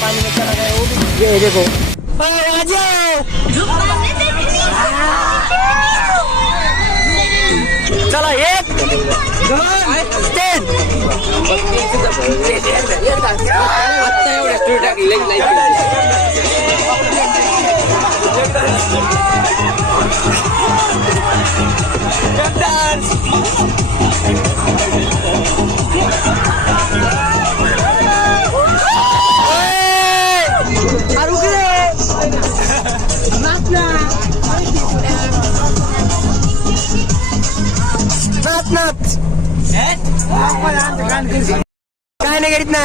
पानी में चला गया वो भी। ये देखो चला एक काय नाही करीत ना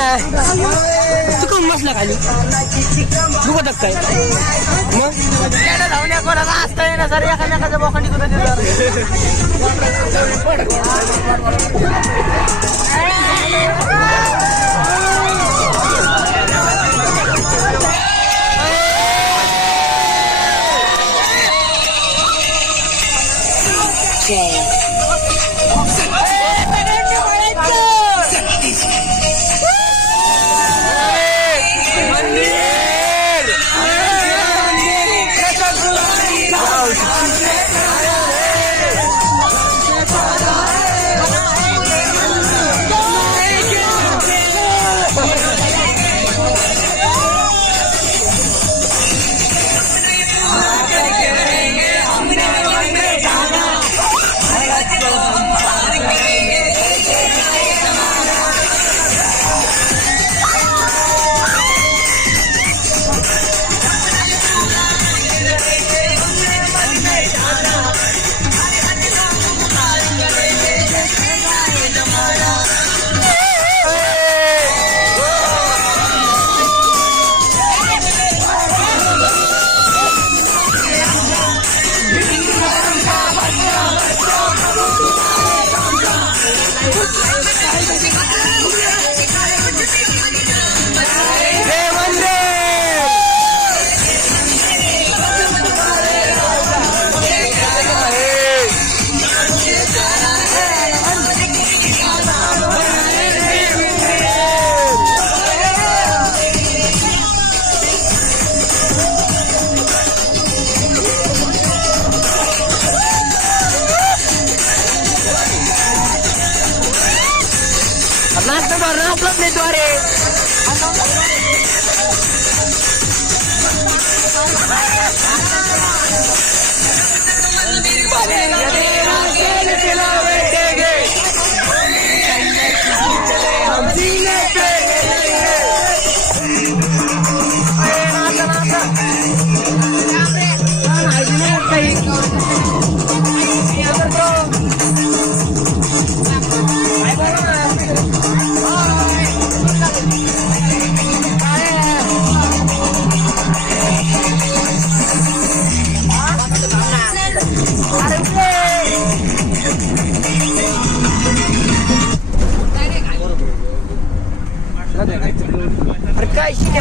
तू कोण बसला खाली दुखत काय मग धावण्या कोणाला असता येणार सर एखाद्या बोखांडी कुठं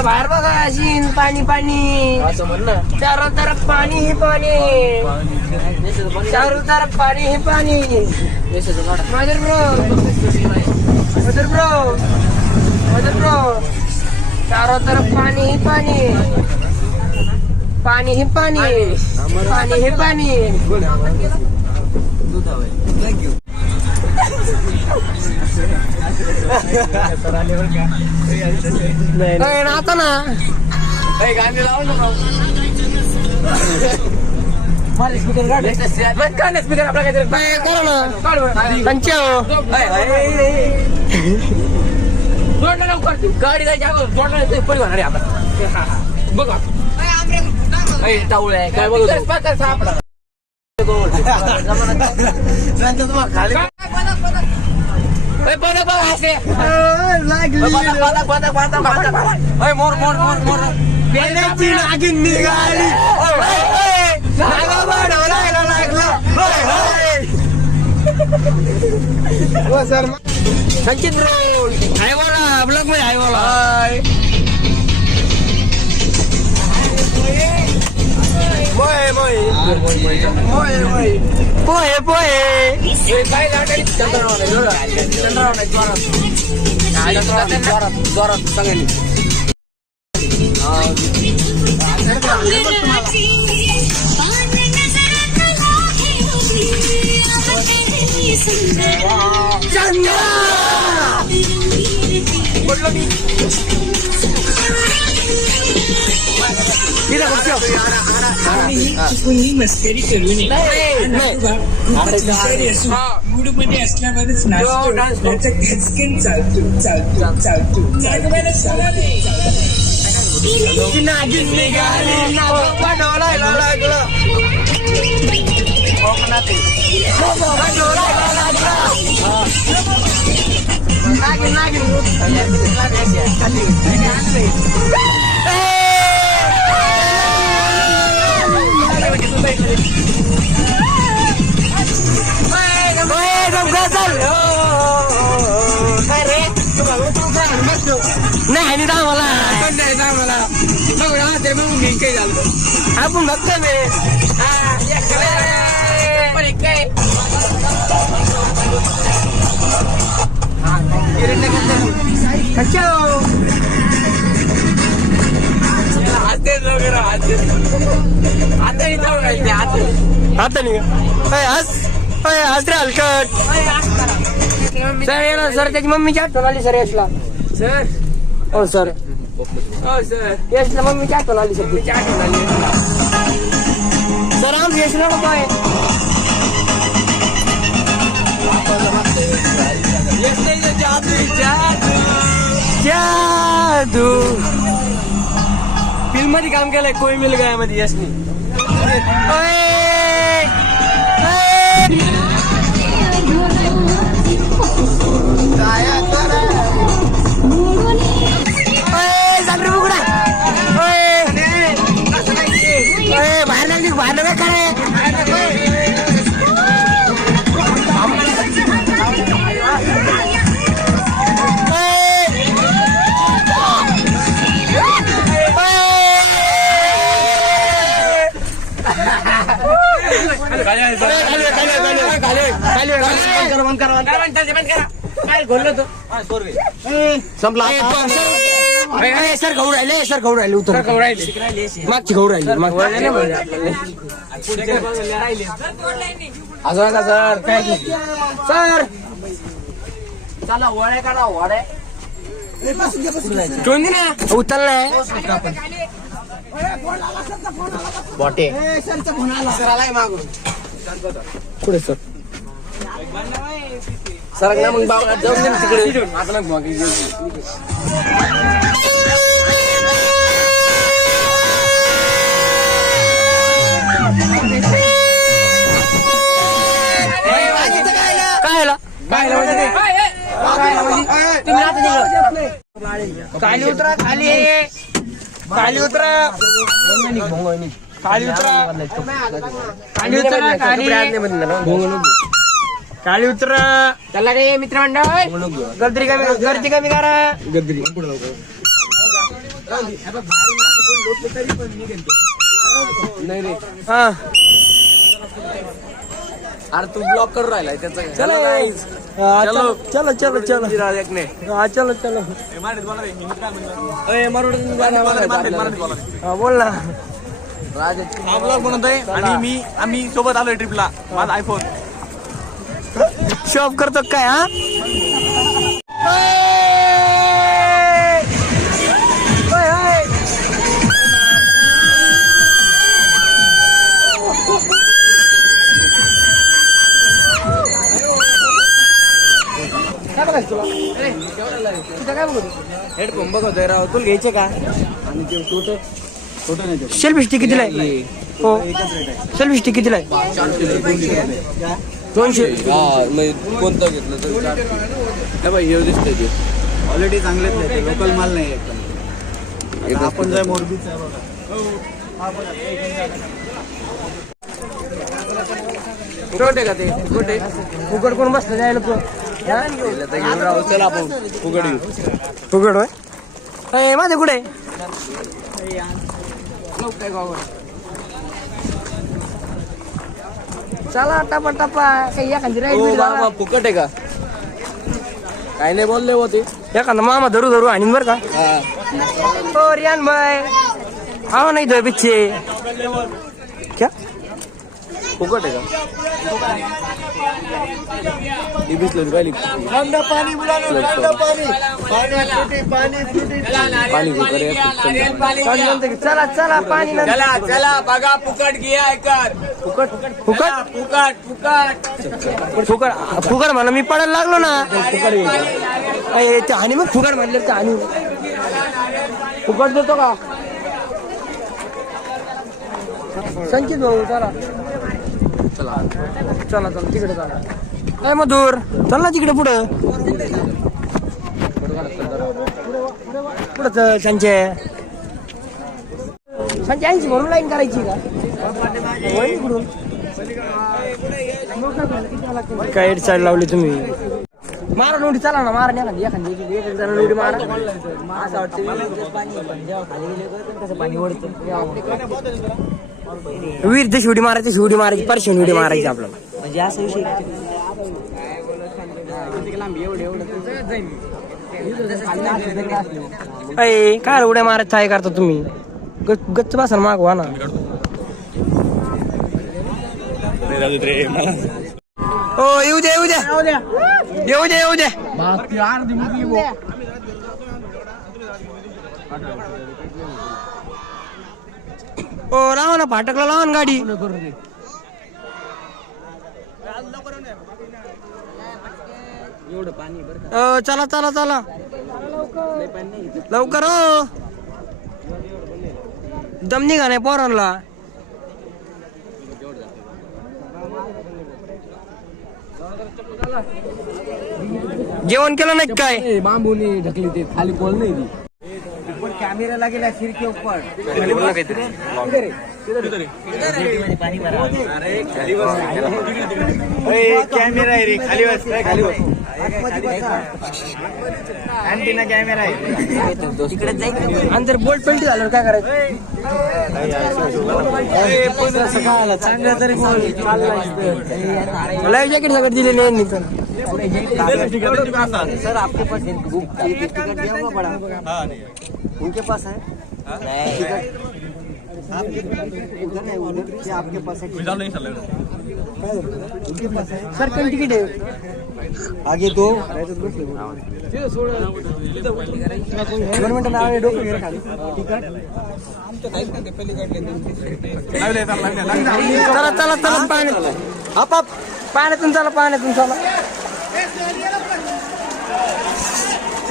बाहेर बघा अशी पाणी पाणी चारों तरफ पाणी ही पाणी चारों तरफ पाणी ही पाणी मदर ब्रो चारों तरफ पाणी ही पाणी पाणी ही पाणी पाणी ही पाणी आता ना गाणी लावून स्पीकर आपला काहीतरी करा ना लवकर गाडी जायची जोडणार परिवार आपण बघा टाऊळ आहे काय बघ सापडा खाली मोर मोर मोर मोर लागून निघाली संचित रोड आहे बोला ब्लॉग मध्ये आहे बोला पोहे काय चंद्रराव जोरात सांगेल मस्करी करू नये मूड मध्ये असल्यावरच नाचतो त्याचा खचकन चालतो चालतो चालतो नागिन निघाली डोलायला लागलं नागिन नागिन नाही आणि मला पण नाही ना मला ते मग काही झालं आपण बघतो मी आता नाही आज रे हलकट सर येणार सर त्याची मम्मीची आठवण आली सर यशला सर हो सर हो सर यशला मम्मीची आठवण आली सर तिची आठवण आली सर आम यशला नको आहे जादू फिल्म मध्ये काम केलंय कोई मिल गया मध्ये यशनी बाहेर नका करे संपला सर गहू राहिले सर गहू राहिले उतर गहू राहिले मागची गहू राहिले असं का सर सर चला वड्या करा वड्या उतरलाय बॉटे पुढे सर सर ना मग बाबा जाऊन तिकडे आता मग खाली उतरा खाली खाली उतरा खाली उतरा खाली उतरा खाली उतरा चला रे मित्रमंडळ गर्दी कमी करा गर्दी नाही रे हा अरे तू ब्लॉक करून राहिलाय त्याचा चलो चलो चलो चलो चलो चलो बोल ना हा ब्लॉग बनवतोय आणि आम्ही सोबत आलोय ट्रिपला माझा आयफोन शॉप करतो काय हा हेडफोन बघतोय राव तुला घ्यायचे का आणि ते छोटं नाही सेल्फी स्टिक कितीला आहे हो सेल्फी स्टिक कितीला आहे 200 कोणतं घेतलं तर हे दिसतंय ते क्वालिटी चांगलेच नाही लोकल माल नाही एकदम आपण जाय मोरबीच आहे बघा कुठे का ते कुठे फुकट कोण बसलं जायला तू घेऊन राहू चला आपण फुगड येऊ फुकट होय माझे कुठे चला टपा टपा काही एखादी राईड फुकट आहे का काय नाही बोलले होते एखादा मामा धरू धरू आणीन बर का हो रियान भाई आओ नहीं दो पीछे क्या फुकट आहे का ती बिसलरी पाहिली थंड पाणी मुलांनो, थंड पाणी पाणी वगैरे चला चला पाणी नंतर. चला चला बघा फुकट घे ऐकर फुकट फुकट फुकट फुकट फुकट म्हणा मी पडायला लागलो ना. अय, ते हानी मग फुकट म्हणले तर हानी फुकट देतो का संचित भाऊ चला चला चला चला तिकडे चला. काय मधुर चल ना तिकडे पुढं पुढं संजय संजय ऐंशी भरून लाईन करायची का वळी पुढून काय साईड लावली तुम्ही. मारा लोडी चला ना मारा एखादी एखादी एक जण लोडी मारा. असं वाटतं पाणी ओढतं वीर ते शिवडी मारायची परशिवून उडी मारायची आपल्याला म्हणजे असा विषय. अय काय उड्या मारायचं काय करता तुम्ही गच्च बसा मागवा ना. हो येऊ द्या येऊ द्या येऊ द्या येऊ द्या. हो लावा ना फाटकला लावा ना गाडी. चला चला चला लवकर हो दम निघा नाही पोरांना. जेवण केलं नाही काय बांबूनी ढकली ते खाली पोल नाही ती कॅमेरा लागेला खिडकी ऊपर कॅमेरा आहे रे खाली बस काय खाली बस अँटीना कॅमेरा आहे तिकडे जाईल अंदर बोल्ट पेल्टी झालं काय करायचं. चांगला तरी लाईफ जॅकेट सगळं दिलेले यांनी पण. सर आपके पास टिकट दिया हुआ बड़ा उनके पास है टिकट आपके उधर है उधर क्या आपके पास है उनके पास है सर कोण तिकीट आहे आगे दो 2 मिनिटं नाव आहे डोकं घे खाली टिकट चला चला चला पाण्यात आप पाण्यातून चला पाण्यातून चला.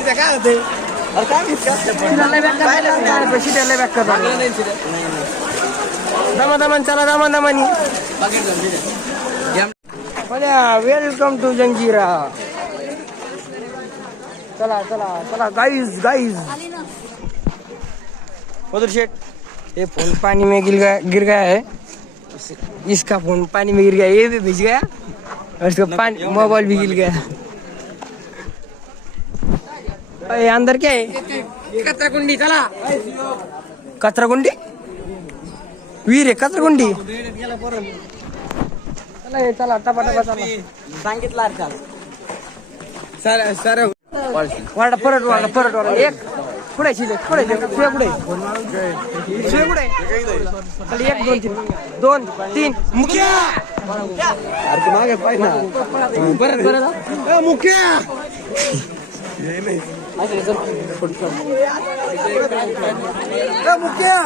काय होते अरे काय दमा दमान चला दमा दमानी. Welcome to Janjira. चला चला चला गाइस गाइस. मधुर शेठ ये फोन पानी में गिर गया है. इसका फोन पानी में गिर गया ये भी भिज गया और इसका पानी मोबाइल भी गिर गया. अरे अंदर क्या है कचरा कुंडी. चला कचरा कुंडी वीर आहे कचरा कुंडी. चला हे चला टपा टपा चला सांगितलं सर सर वाडा परत वाडा एक पुढे शिले पुढे शिले पुढे शिले पुढे खाली 1 2 3 2 3 मुख्या. अरे तू मागे पाहिजे ना परत मुख्या मुख्या